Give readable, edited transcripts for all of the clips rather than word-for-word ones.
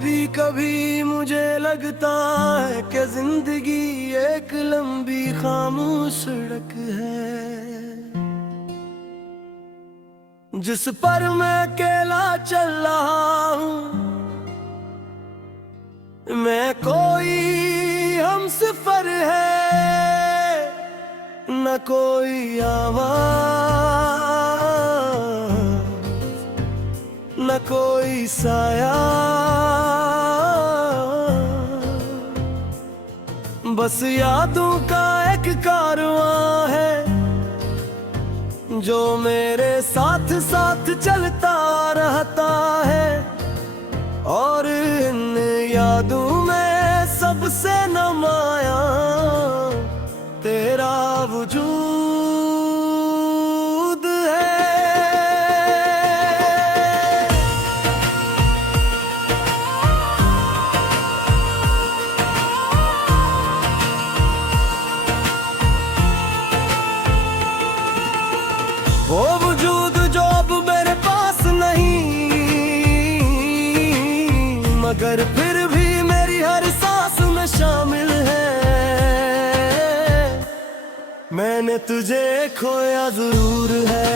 कभी कभी मुझे लगता है कि जिंदगी एक लंबी खामोश सड़क है, जिस पर मैं अकेला चल रहा हूँ। मैं कोई हमसफर है, न कोई आवाज, न कोई साया, बस यादों का एक कारवां है जो मेरे साथ साथ चलता रहता है। और इन यादों में सबसे नुमाया तेरा वजूद वो वजूद जो अब मेरे पास नहीं, मगर फिर भी मेरी हर सांस में शामिल है। मैंने तुझे खोया जरूर है,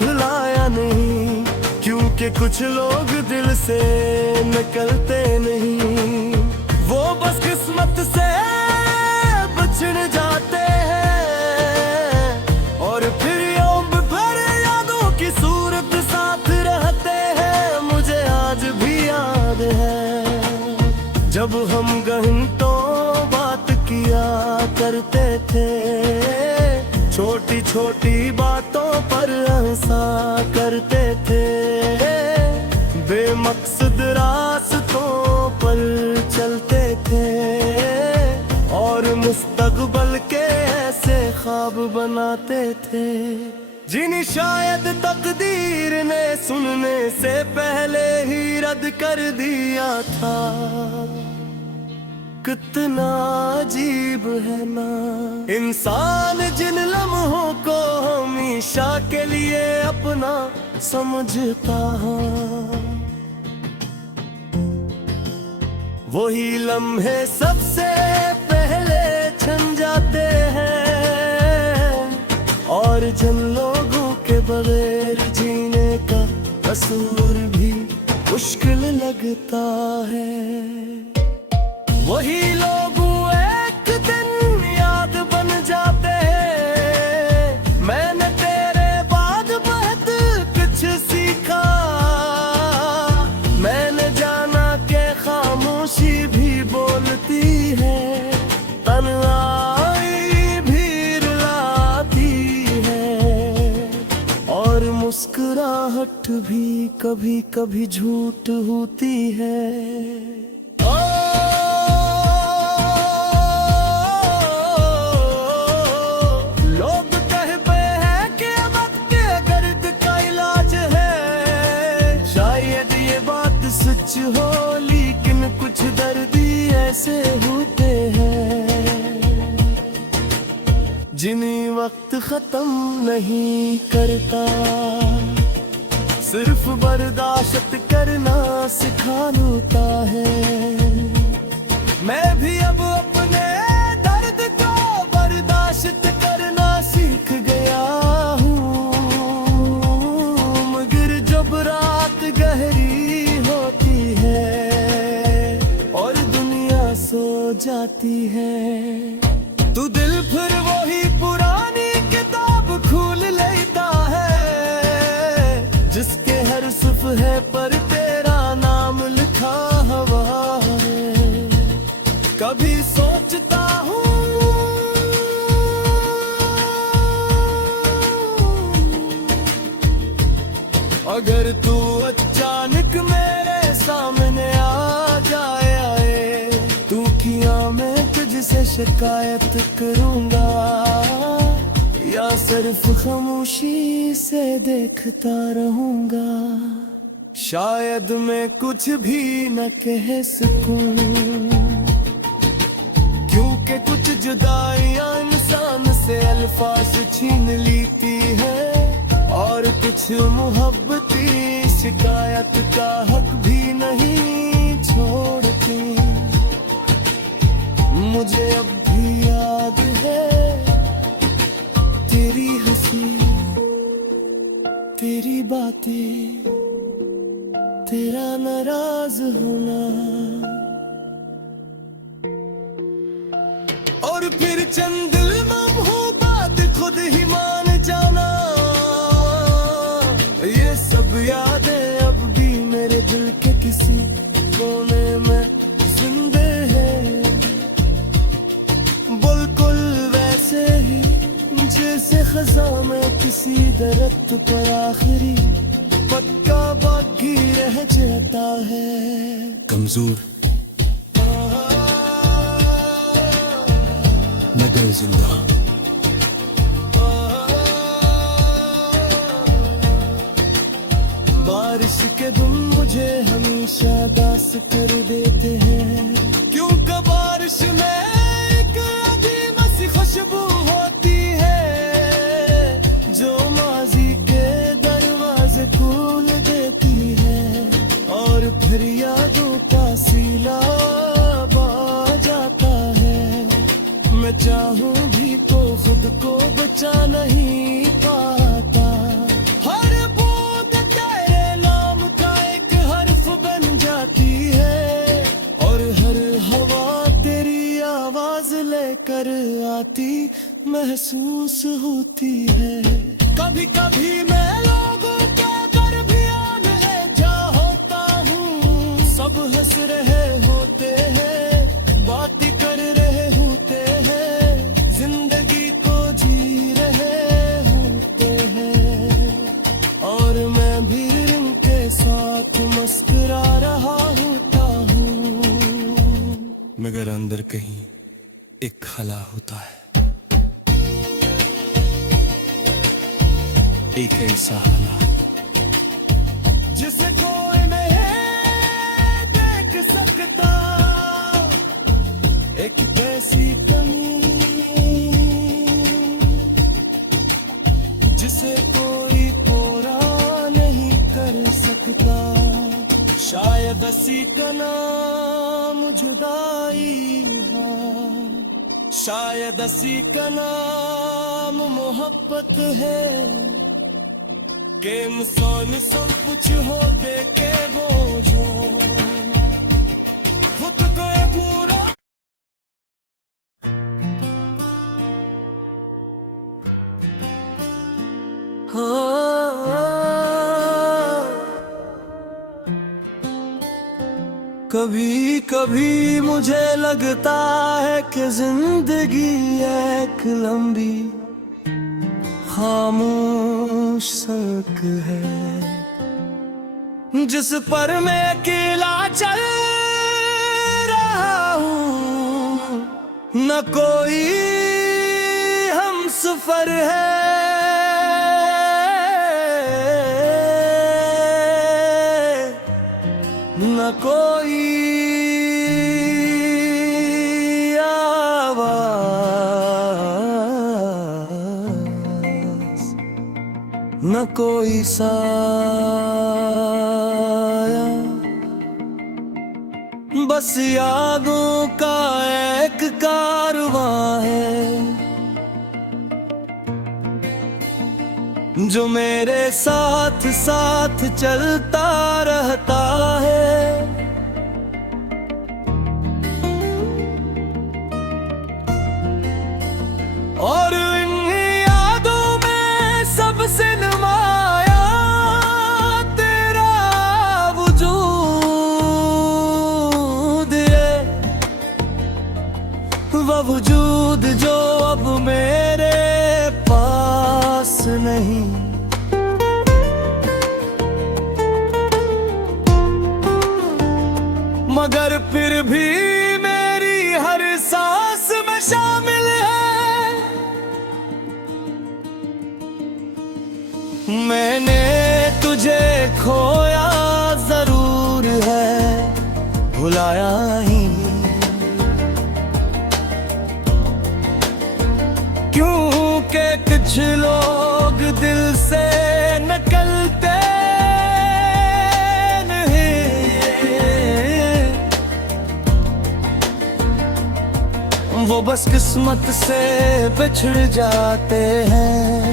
भुलाया नहीं, क्योंकि कुछ लोग दिल से निकलते नहीं। वो बस किस्मत से बचन जाते हैं और फिर सूरत साथ रहते हैं। मुझे आज भी याद है जब हम घंटों बात किया करते थे, छोटी छोटी बातों पर हंसा करते थे। बेमकसद रास्तों पर चलते थे और मुस्तकबल के ऐसे ख्वाब बनाते थे जिन्हें शायद तकदीर ने सुनने से पहले ही रद्द कर दिया था। कितना अजीब है ना इंसान जिन लम्हों को हमेशा के लिए अपना समझता है, वही लम्हे सबसे पहले छन जाते हैं। और जिन लोगों के बगैर जीने का कसूर भी मुश्किल लगता है, वही लोग एक दिन याद बन जाते हैं। मैंने तेरे बाद बहुत कुछ सीखा, मैंने जाना कि खामोशी भी बोलती है, तन्हाई मुस्कुराहट भी कभी कभी झूठ होती है। लोग कहते हैं कि वक्त के दर्द का इलाज है, शायद ये बात सच हो, लेकिन कुछ दर्द ऐसे होते हैं जिन्हें वक्त खत्म नहीं करता, सिर्फ बर्दाश्त करना सिखाता है। मैं भी अब अपने दर्द को बर्दाश्त करना सीख गया हूँ, मगर जब रात गहरी होती है और दुनिया सो जाती है, तू दिल फिर वही पुरानी किताब खोल लेता है, जिसके हर सफ़हे पर तेरा नाम लिखा हुआ है। कभी सोचता हूँ अगर तू अचानक मेरे सामने आ जाए, तू किया मैं तुझसे शिकायत करूँगा या सिर्फ खामोशी से देखता रहूँगा। शायद मैं कुछ भी न कह सकूं, क्योंकि कुछ जुदाइयां इंसान से अल्फाज छीन लेती है और कुछ मोहब्बती शिकायत का हक भी नहीं सीन मुझे अब भी याद है। तेरी हंसी, तेरी बातें, तेरा नाराज होना, और फिर चंद लम्हों बात खुद ही मान जाना। ये सब यादें अब भी मेरे दिल के किसी कोने में जिंदे हैं, बिल्कुल वैसे ही जैसे खज़ां में किसी दरख्त पर आखिरी पत्ता बाकी रह जाता है। कमजोर मगर जिंदा, बारिश के दिन मुझे हमेशा दास कर देते हैं, क्योंकि बारिश में एक अजीब सी खुशबू होती है जो माजी के दरवाजे खोल देती है, और फिर यादों का सैलाब आ जाता है। मैं चाहूं भी तो खुद को बचा नहीं पाता। हर बूंद तेरे नाम का एक हर्फ बन जाती है, और हर हवा तेरी आवाज लेकर आती महसूस होती है। कभी कभी मैं लोगों के घर भी आने जा होता हूँ, सब हंस रहे होते हैं, बात कर रहे होते हैं, जिंदगी को जी रहे होते हैं, और मैं भी उनके साथ मुस्कुरा रहा होता हूँ, मगर अंदर कहीं एक खला होता है, एक ऐसा हालात जिसे कोई नहीं देख सकता, एक ऐसी कमी जिसे कोई पूरा नहीं कर सकता। शायद इसी का नाम जुदाई है, शायद इसी का नाम मोहब्बत है, कि इंसान सब कुछ हो दे के वो जो खुद को बुरा। कभी कभी मुझे लगता है कि जिंदगी एक लंबी खामोश सड़क है, जिस पर मैं अकेला चल रहा हूँ, न कोई हमसफर है, न कोई आवाज़, न कोई साया, बस यादों का एक कारवां है जो मेरे साथ साथ चलता रहता है। और इन यादों में सबसे नुमाया तेरा वजूद है, वो वजूद जो अब मेरे पास नहीं, मगर फिर भी मेरी हर सांस में शामिल है। मैंने तुझे खोया जरूर है, भुलाया ही, क्योंकि कुछ लोग दिल से निकलते नहीं, वो बस किस्मत से बिछड़ जाते हैं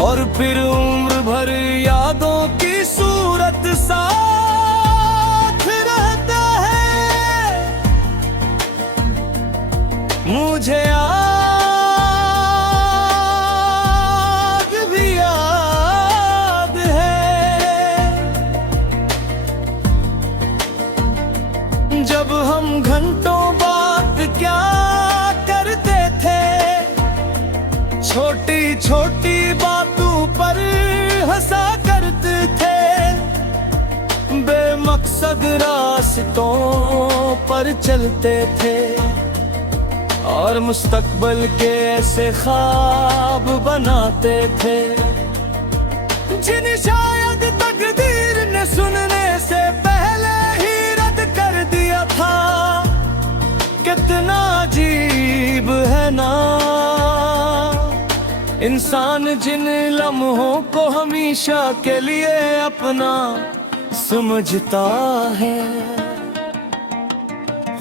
और फिर उम्र भर यादों की सूरत साथ रहता है। मुझे आज भी याद है जब हम घंटों बात क्या करते थे, छोटी छोटी बातों पर हंसा करते थे, बेमकसद रास्तों पर चलते थे और मुस्तकबिल के ऐसे ख्वाब बनाते थे जिन्हें शायद तकदीर ने सुनने से पहले ही रद्द कर दिया था। कितना अजीब है ना इंसान जिन लम्हों को हमेशा के लिए अपना समझता है।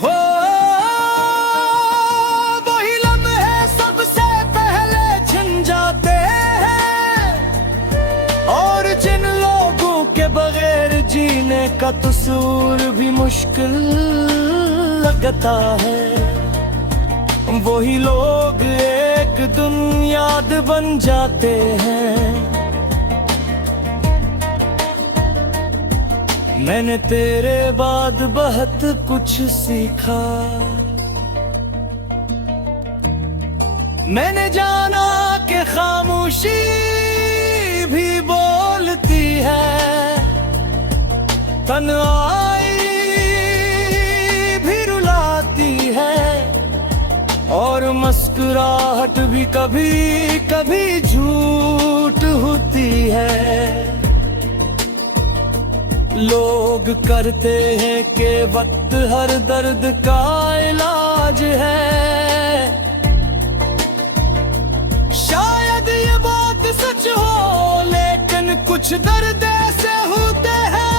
हो वही लम्हे सबसे पहले छिन जाते हैं और जिन लोगों के बगैर जीने का तस्वुर भी मुश्किल लगता है, वही लोग एक दिन याद बन जाते हैं। मैंने तेरे बाद बहुत कुछ सीखा, मैंने जाना कि खामोशी भी बोलती है, तन्हाई भी रुलाती है और मुस्कुराहट भी कभी कभी झूठ होती है। लोग करते हैं कि वक्त हर दर्द का इलाज है, शायद ये बात सच हो लेकिन कुछ दर्द ऐसे होते हैं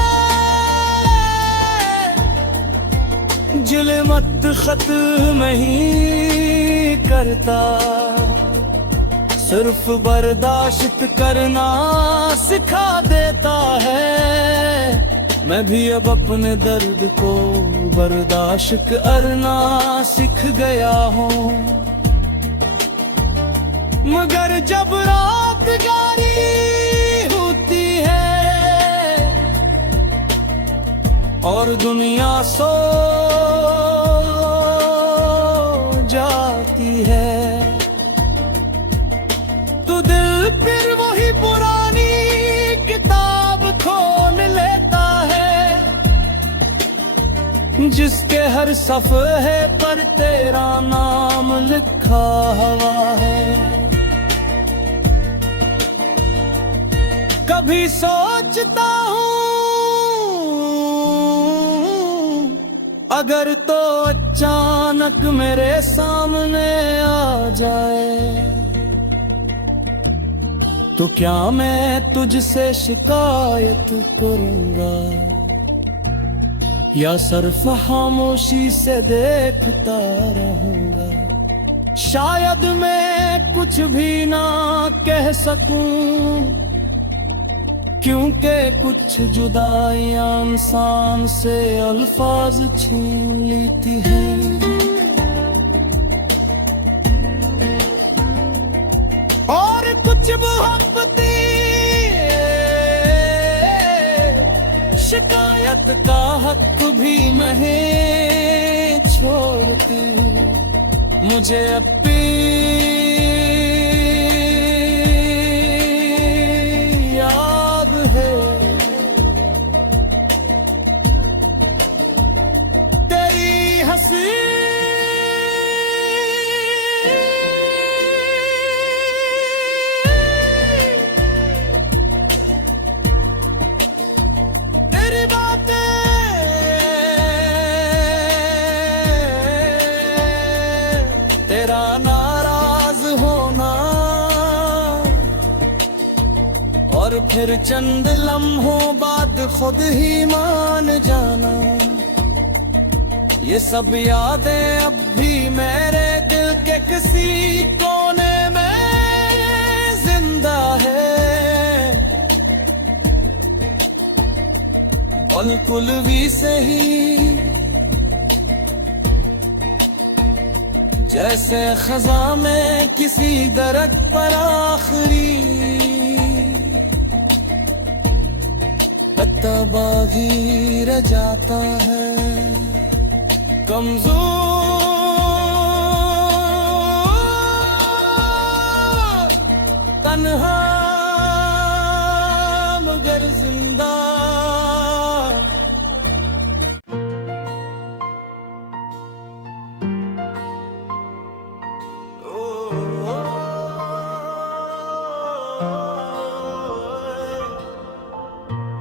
जुल्मत खत्म ही करता, सिर्फ बर्दाश्त करना सिखा देता है। मैं भी अब अपने दर्द को बर्दाश्त करना सीख गया हूँ, मगर जब रात जारी होती है और दुनिया सो जाती है तो दिल फिर वही पुरानी किताब खोल लेता है जिसके हर सफ़हे पर तेरा नाम लिखा हुआ है। कभी सोचता हूँ अगर तो अचानक मेरे सामने आ जाए तो क्या मैं तुझसे शिकायत करूंगा या सिर्फ खामोशी से देखता रहूंगा। शायद मैं कुछ भी ना कह सकूं क्योंकि कुछ जुदाइयां इंसान से अल्फाज छीन लेती हैं और कुछ मोहब्बतें शिकायत का हक भी नहीं छोड़ती। मुझे अपनी याद है तेरी हंसी तेरा नाराज होना और फिर चंद लम्हों बाद खुद ही मान जाना, ये सब यादें अब भी मेरे दिल के किसी कोने में जिंदा है। बिल्कुल भी सही जैसे खजा में किसी दरख्त पर आखिरी पत्ता बागी रह जाता है। कमजोर तन्हा मगर जिंदा।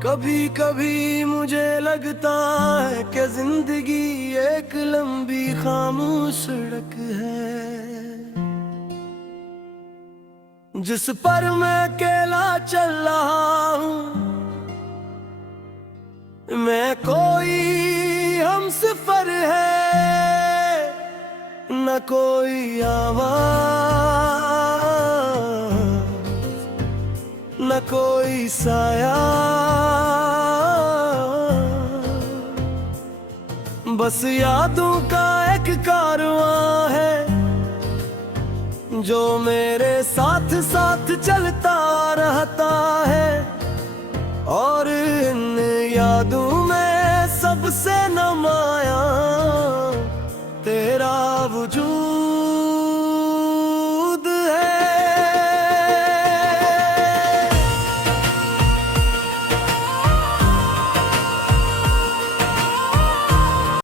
कभी कभी मुझे लगता है कि जिंदगी एक लंबी खामोश सड़क है, जिस पर मैं अकेला चल रहा हूँ। मैं कोई हमसफर है न कोई आवाज न कोई साया, बस यादों का एक कारवां है जो मेरे साथ साथ चलता रहता है। और इन यादों में सबसे नमाया